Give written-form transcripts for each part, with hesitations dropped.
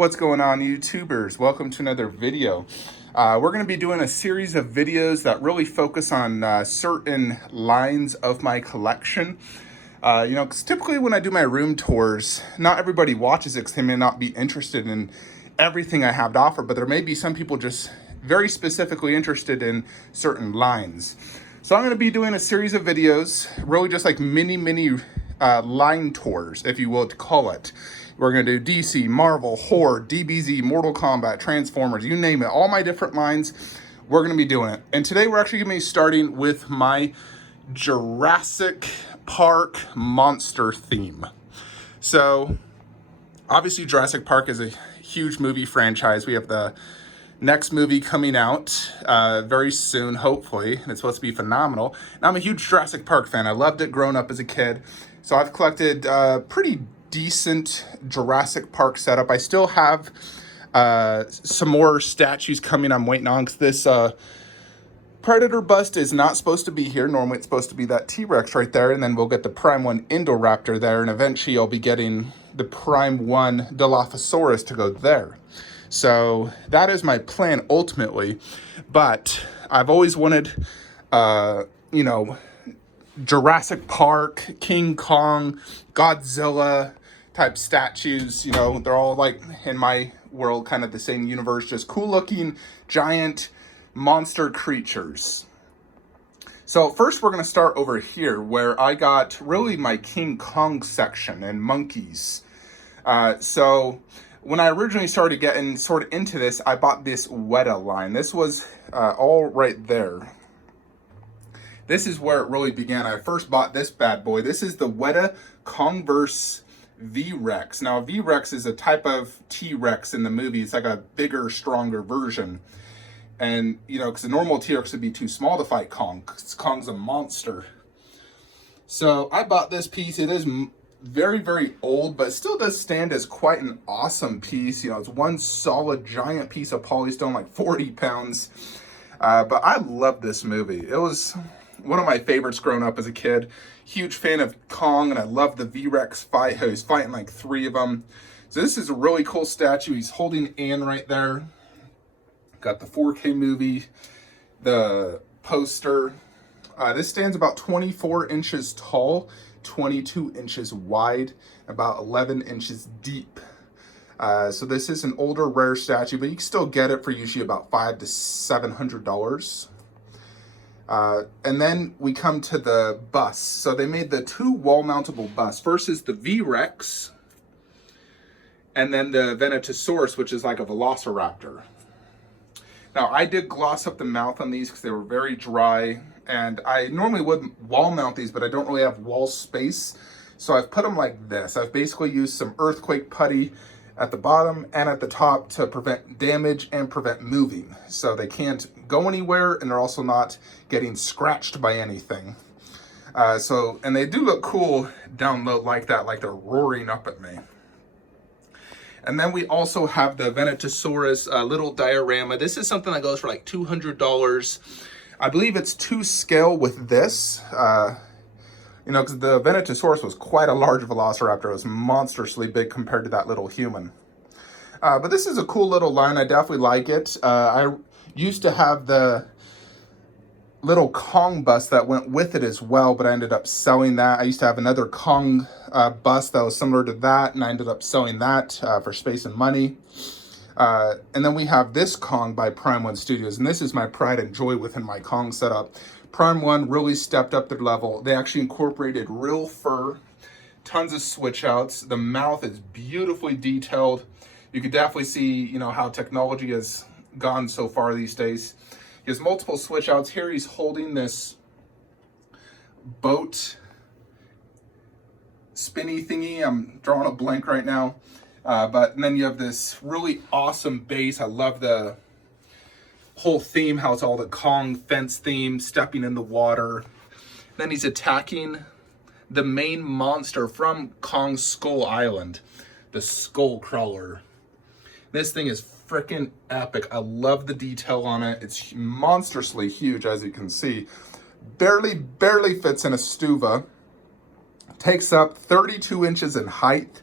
What's going on, YouTubers? Welcome to another video. We're going to be doing a series of videos that really focus on certain lines of my collection. Because typically when I do my room tours, not everybody watches it because they may not be interested in everything I have to offer, but there may be some people just very specifically interested in certain lines. So I'm going to be doing a series of videos, really just like mini line tours, if you will to call it. We're going to do DC, Marvel, Horde, DBZ, Mortal Kombat, Transformers, you name it. All my different lines, we're going to be doing it. And today we're actually going to be starting with my Jurassic Park monster theme. So, obviously Jurassic Park is a huge movie franchise. We have the next movie coming out very soon, hopefully, and it's supposed to be phenomenal. And I'm a huge Jurassic Park fan. I loved it growing up as a kid. So I've collected pretty decent Jurassic Park setup. I still have some more statues coming I'm waiting on, because this Predator bust is not supposed to be here. Normally it's supposed to be that T-Rex right there, and then we'll get the Prime 1 Indoraptor there, and eventually I'll be getting the Prime 1 Dilophosaurus to go there. So that is my plan ultimately, but I've always wanted, Jurassic Park, King Kong, Godzilla type statues. They're all like, in my world, kind of the same universe, just cool looking giant monster creatures. So first we're going to start over here where I got really my King Kong section and monkeys. So when I originally started getting sort of into this, I bought this Weta line. This was all right there. This is where it really began. I first bought this bad boy. This is the Weta Converse V-Rex. Now, V-Rex is a type of T-Rex in the movie. It's like a bigger, stronger version. And, because the normal T-Rex would be too small to fight Kong, because Kong's a monster. So I bought this piece. It is very, very old, but it still does stand as quite an awesome piece. It's one solid giant piece of polystone, like 40 pounds. But I love this movie. It was one of my favorites growing up as a kid. Huge fan of Kong, and I love the V-Rex fight. How he's fighting like 3 of them. So this is a really cool statue. He's holding Anne right there. Got the 4K movie, the poster. This stands about 24 inches tall, 22 inches wide, about 11 inches deep. So this is an older, rare statue, but you can still get it for usually about $500 to $700. And then we come to the busts. So they made the 2 wall-mountable busts. First is the V-Rex, and then the Venetosaurus, which is like a Velociraptor. Now, I did gloss up the mouth on these because they were very dry, and I normally would wall mount these, but I don't really have wall space, so I've put them like this. I've basically used some earthquake putty at the bottom and at the top to prevent damage and prevent moving, so they can't go anywhere, and they're also not getting scratched by anything. And they do look cool down low like that, like they're roaring up at me. And then we also have the Venetosaurus little diorama. This is something that goes for like $200. I believe it's to scale with this. Because the Venetosaurus was quite a large velociraptor. It was monstrously big compared to that little human. But this is a cool little line. I definitely like it. I used to have the little Kong bust that went with it as well, but I ended up selling that. I used to have another Kong bust that was similar to that, and I ended up selling that for space and money. And then we have this Kong by Prime 1 Studios, and this is my pride and joy within my Kong setup. Prime 1 really stepped up their level. They actually incorporated real fur, tons of switch outs. The mouth is beautifully detailed. You could definitely see, how technology has gone so far these days. He has multiple switch outs. Here he's holding this boat spinny thingy. I'm drawing a blank right now. But then you have this really awesome base. I love the whole theme, how it's all the Kong fence theme, stepping in the water. Then he's attacking the main monster from Kong's Skull Island, the Skull Crawler. This thing is freaking epic. I love the detail on it. It's monstrously huge, as you can see. Barely fits in a stuva. Takes up 32 inches in height,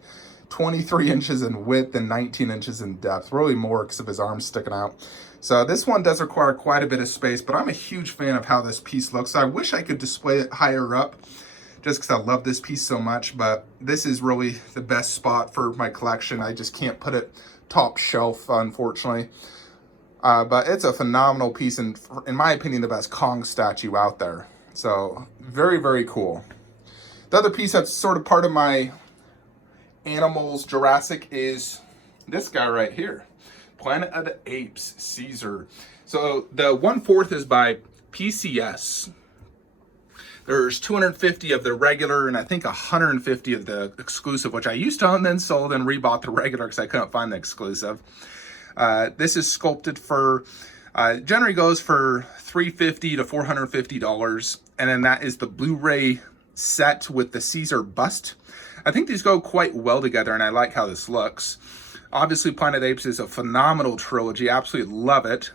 23 inches in width and 19 inches in depth, really more because of his arms sticking out. So this one does require quite a bit of space, but I'm a huge fan of how this piece looks. I wish I could display it higher up just because I love this piece so much, but this is really the best spot for my collection. I just can't put it top shelf, unfortunately. But it's a phenomenal piece, and in my opinion, the best Kong statue out there. So very, very cool. The other piece that's sort of part of my animals Jurassic is this guy right here, Planet of the Apes, Caesar. So the 1/4 is by PCS. There's 250 of the regular and I think 150 of the exclusive, which I used to own, then sold and rebought the regular because I couldn't find the exclusive. This is sculpted for, generally goes for $350 to $450. And then that is the Blu-ray set with the Caesar bust. I think these go quite well together and I like how this looks. Obviously, Planet of the Apes is a phenomenal trilogy. Absolutely love it.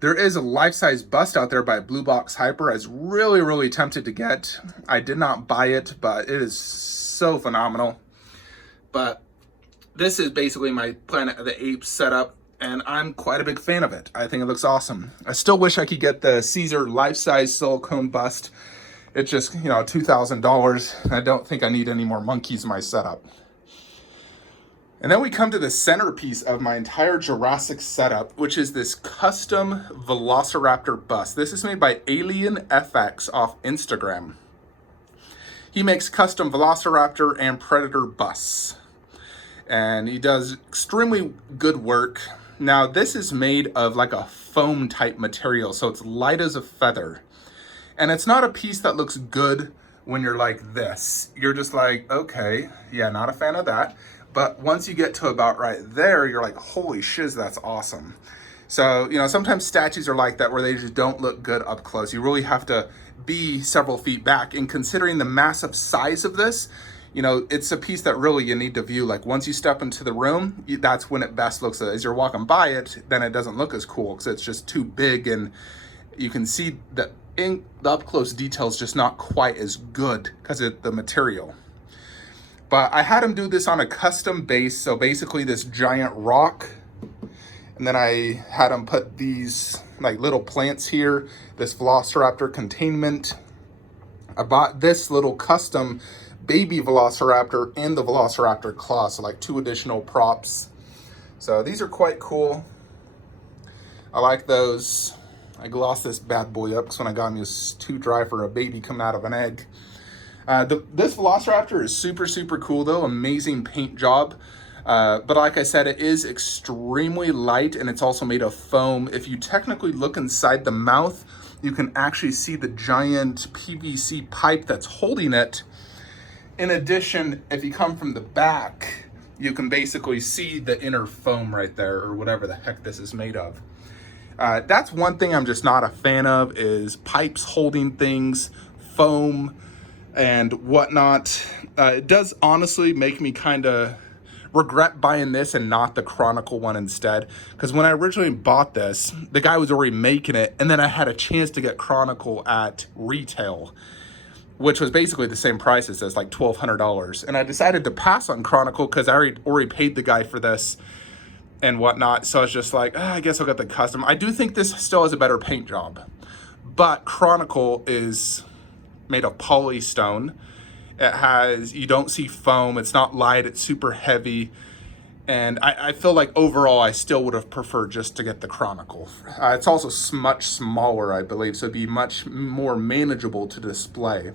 There is a life-size bust out there by Blue Box Hyper. I was really, really tempted to get. I did not buy it, but it is so phenomenal. But this is basically my Planet of the Apes setup, and I'm quite a big fan of it. I think it looks awesome. I still wish I could get the Caesar life-size silicone bust. It's just, $2,000. I don't think I need any more monkeys in my setup. And then we come to the centerpiece of my entire Jurassic setup, which is this custom Velociraptor bust. This is made by Alien FX off Instagram. He makes custom Velociraptor and Predator busts. And he does extremely good work. Now, this is made of like a foam type material, so it's light as a feather. And it's not a piece that looks good when you're like this. You're just like, okay, yeah, not a fan of that. But once you get to about right there, you're like, holy shiz, that's awesome. So, sometimes statues are like that where they just don't look good up close. You really have to be several feet back. And considering the massive size of this, it's a piece that really you need to view. Like once you step into the room, that's when it best looks. As you're walking by it, then it doesn't look as cool because it's just too big and you can see that the up close details just not quite as good because of the material. But I had him do this on a custom base, so basically this giant rock, and then I had him put these like little plants here, this Velociraptor Containment. I bought this little custom baby Velociraptor and the Velociraptor claw, so like 2 additional props. So these are quite cool. I like those. I glossed this bad boy up because when I got him, he was too dry for a baby coming out of an egg. This Velociraptor is super, super cool though. Amazing paint job. But like I said, it is extremely light and it's also made of foam. If you technically look inside the mouth, you can actually see the giant PVC pipe that's holding it. In addition, if you come from the back, you can basically see the inner foam right there or whatever the heck this is made of. That's one thing I'm just not a fan of is pipes holding things, foam, and whatnot. It does honestly make me kind of regret buying this and not the Chronicle one instead. Because when I originally bought this, the guy was already making it, and then I had a chance to get Chronicle at retail, which was basically the same price as this, like $1,200. And I decided to pass on Chronicle because I already paid the guy for this and whatnot. So I was just like, I guess I'll get the custom. I do think this still has a better paint job, but Chronicle is made of polystone. You don't see foam, it's not light, it's super heavy. And I feel like overall I still would have preferred just to get the Chronicle. It's also much smaller, I believe, so it'd be much more manageable to display.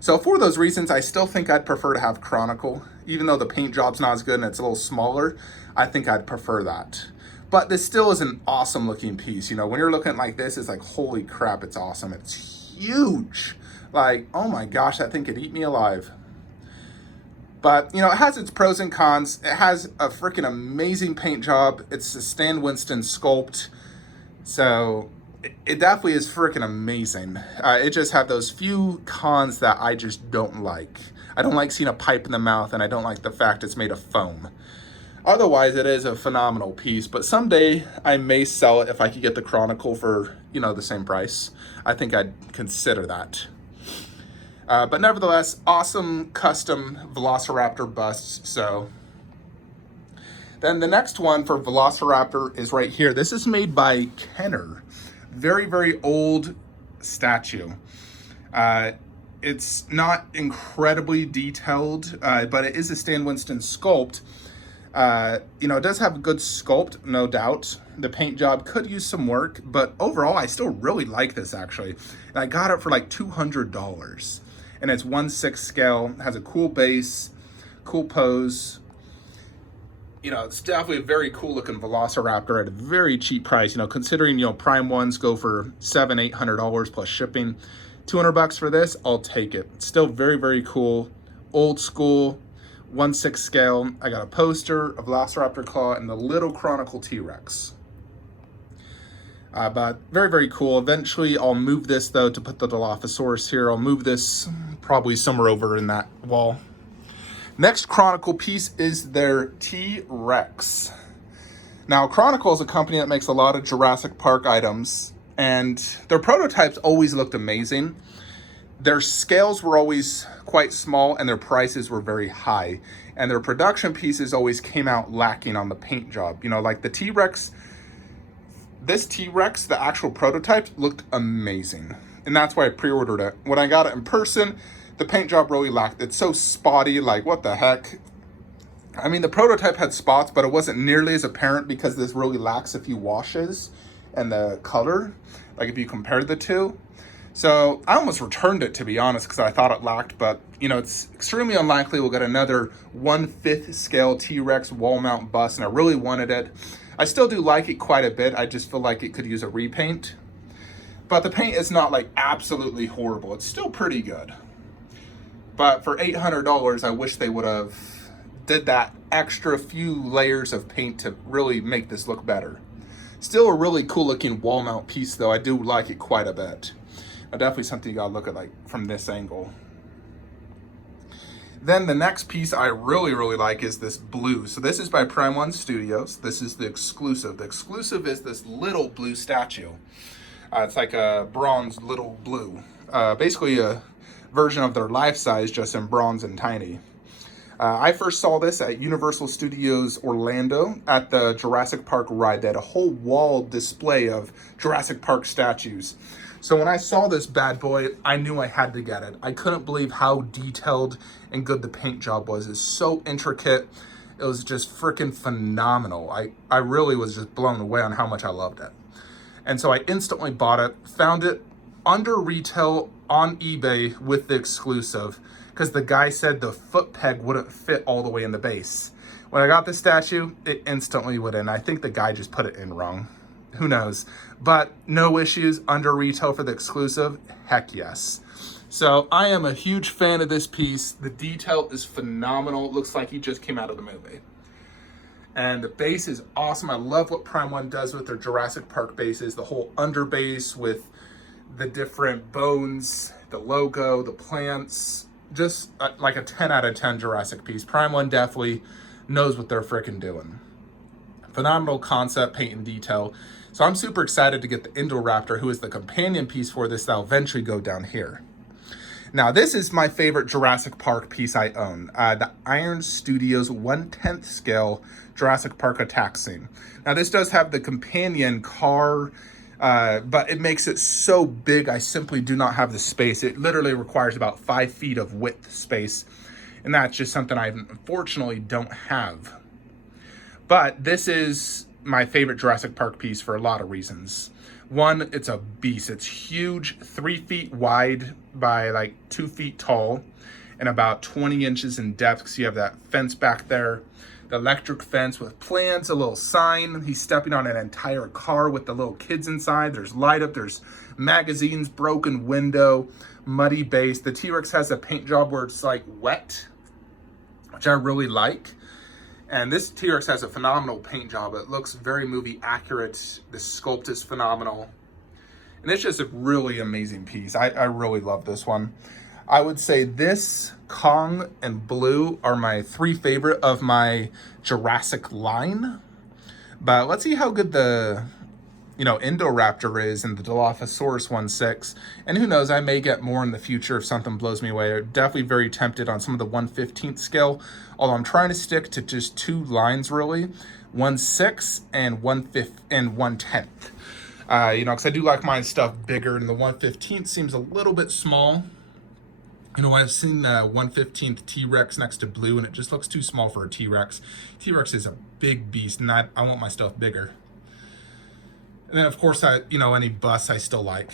So for those reasons, I still think I'd prefer to have Chronicle. Even though the paint job's not as good and it's a little smaller, I think I'd prefer that. But this still is an awesome looking piece. When you're looking like this, it's like, holy crap, it's awesome. It's huge. Like, oh my gosh, that thing could eat me alive. But, it has its pros and cons. It has a freaking amazing paint job. It's a Stan Winston sculpt. So it definitely is freaking amazing. It just had those few cons that I just don't like. I don't like seeing a pipe in the mouth, and I don't like the fact it's made of foam. Otherwise, it is a phenomenal piece, but someday I may sell it if I could get the Chronicle for, the same price. I think I'd consider that. But nevertheless, awesome custom Velociraptor busts. So then the next one for Velociraptor is right here. This is made by Kenner. Very, very old statue. It's not incredibly detailed, but it is a Stan Winston sculpt. You know, it does have a good sculpt, no doubt. The paint job could use some work, but overall, I still really like this actually. And I got it for like $200. And it's 1/6 scale, has a cool base, cool pose. You know, it's definitely a very cool looking Velociraptor at a very cheap price. You know, considering, you know, prime ones go for $700-800 plus shipping. $200 for this, I'll take it. It's still very, very cool. Old school, 1/6 scale. I got a poster, a Velociraptor claw, and the little Chronicle T-Rex. But very, very cool. Eventually, I'll move this, though, to put the Dilophosaurus here. I'll move this probably somewhere over in that wall. Next Chronicle piece is their T-Rex. Now, Chronicle is a company that makes a lot of Jurassic Park items, and their prototypes always looked amazing. Their scales were always quite small, and their prices were very high. And their production pieces always came out lacking on the paint job. You know, like the T-Rex, this T-Rex, the actual prototype, looked amazing. And that's why I pre-ordered it. When I got it in person, the paint job really lacked. It's so spotty, like what the heck? I mean, the prototype had spots, but it wasn't nearly as apparent because this really lacks a few washes and the color, like if you compared the two. So I almost returned it, to be honest, because I thought it lacked, but you know, it's extremely unlikely we'll get another 1/5 scale T-Rex wall mount bust, and I really wanted it. I still do like it quite a bit. I just feel like it could use a repaint. But the paint is not like absolutely horrible. It's still pretty good. But for $800, I wish they would have did that extra few layers of paint to really make this look better. Still a really cool looking wall mount piece though. I do like it quite a bit. Definitely something you gotta look at like from this angle. Then the next piece I really, really like is this blue. So this is by Prime One Studios. This is the exclusive. The exclusive is this little blue statue. It's like a bronze little blue. Basically a version of their life size, just in bronze and tiny. I first saw this at Universal Studios Orlando at the Jurassic Park ride. They had a whole wall display of Jurassic Park statues. So when I saw this bad boy, I knew I had to get it. I couldn't believe how detailed and good the paint job was. It's so intricate. It was just freaking phenomenal. I really was just blown away on how much I loved it. And so I instantly bought it, found it under retail on eBay with the exclusive, because the guy said the foot peg wouldn't fit all the way in the base. When I got the statue, it instantly went in. I think the guy just put it in wrong. Who knows? But no issues, under retail for the exclusive, heck yes. So I am a huge fan of this piece. The detail is phenomenal. It looks like he just came out of the movie. And the base is awesome. I love what Prime One does with their Jurassic Park bases. The whole underbase with the different bones, the logo, the plants. Just like a 10 out of 10 Jurassic piece. Prime One definitely knows what they're freaking doing. Phenomenal concept, paint, and detail. So I'm super excited to get the Indoraptor, who is the companion piece for this, that'll eventually go down here. Now, this is my favorite Jurassic Park piece I own. The Iron Studios 1/10 scale Jurassic Park attack scene. Now, this does have the companion car, but it makes it so big, I simply do not have the space. It literally requires about 5 feet of width space, and that's just something I unfortunately don't have. But this is my favorite Jurassic Park piece for a lot of reasons. One, it's a beast. It's huge, 3 feet wide by like 2 feet tall, and about 20 inches in depth, because you have that fence back there. The electric fence with plants, a little sign. He's stepping on an entire car with the little kids inside. There's light up, there's magazines, broken window, muddy base. The T-Rex has a paint job where it's like wet, which I really like. And this T-Rex has a phenomenal paint job. It looks very movie accurate. The sculpt is phenomenal. And it's just a really amazing piece. I really love this one. I would say this, Kong, and Blue are my 3 favorite of my Jurassic line. But let's see how good the Indoraptor is and the Dilophosaurus 1/6. And who knows, I may get more in the future if something blows me away. I'm definitely very tempted on some of the 1/15th scale, although I'm trying to stick to just 2 lines really, 1/6 and 1/5 and 1/10. Because I do like my stuff bigger, and the 1/15th seems a little bit small. I've seen the 1/15th T-Rex next to Blue, and it just looks too small for a T-Rex. T-Rex is a big beast, and I want my stuff bigger. And then, of course, any bus I still like.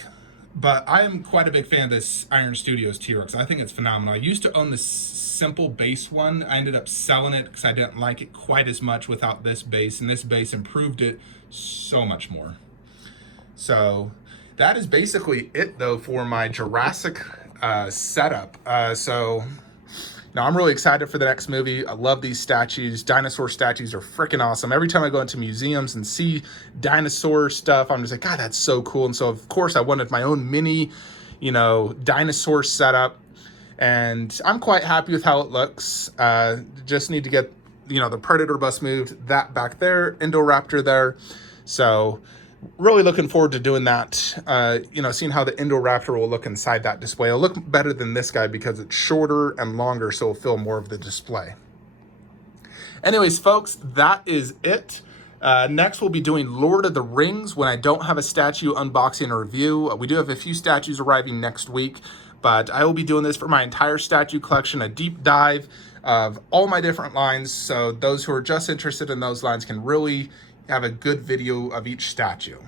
But I am quite a big fan of this Iron Studios T-Rex. I think it's phenomenal. I used to own this simple base one. I ended up selling it because I didn't like it quite as much without this base, and this base improved it so much more. So that is basically it, though, for my Jurassic setup. I'm really excited for the next movie. I love these statues. Dinosaur statues are freaking awesome. Every time I go into museums and see dinosaur stuff, I'm just like, God, that's so cool. And so, of course, I wanted my own mini, dinosaur setup. And I'm quite happy with how it looks. Just need to get, the Predator bus moved, that back there, Indoraptor there. So really looking forward to doing that, seeing how the Indoraptor will look inside that display. It'll look better than this guy because it's shorter and longer, so it'll fill more of the display. Anyways, folks, that is it. Next, we'll be doing Lord of the Rings when I don't have a statue unboxing or review. We do have a few statues arriving next week, but I will be doing this for my entire statue collection, a deep dive of all my different lines, so those who are just interested in those lines can really have a good video of each statue.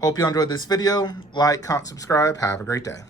Hope you enjoyed this video. Like, comment, subscribe. Have a great day.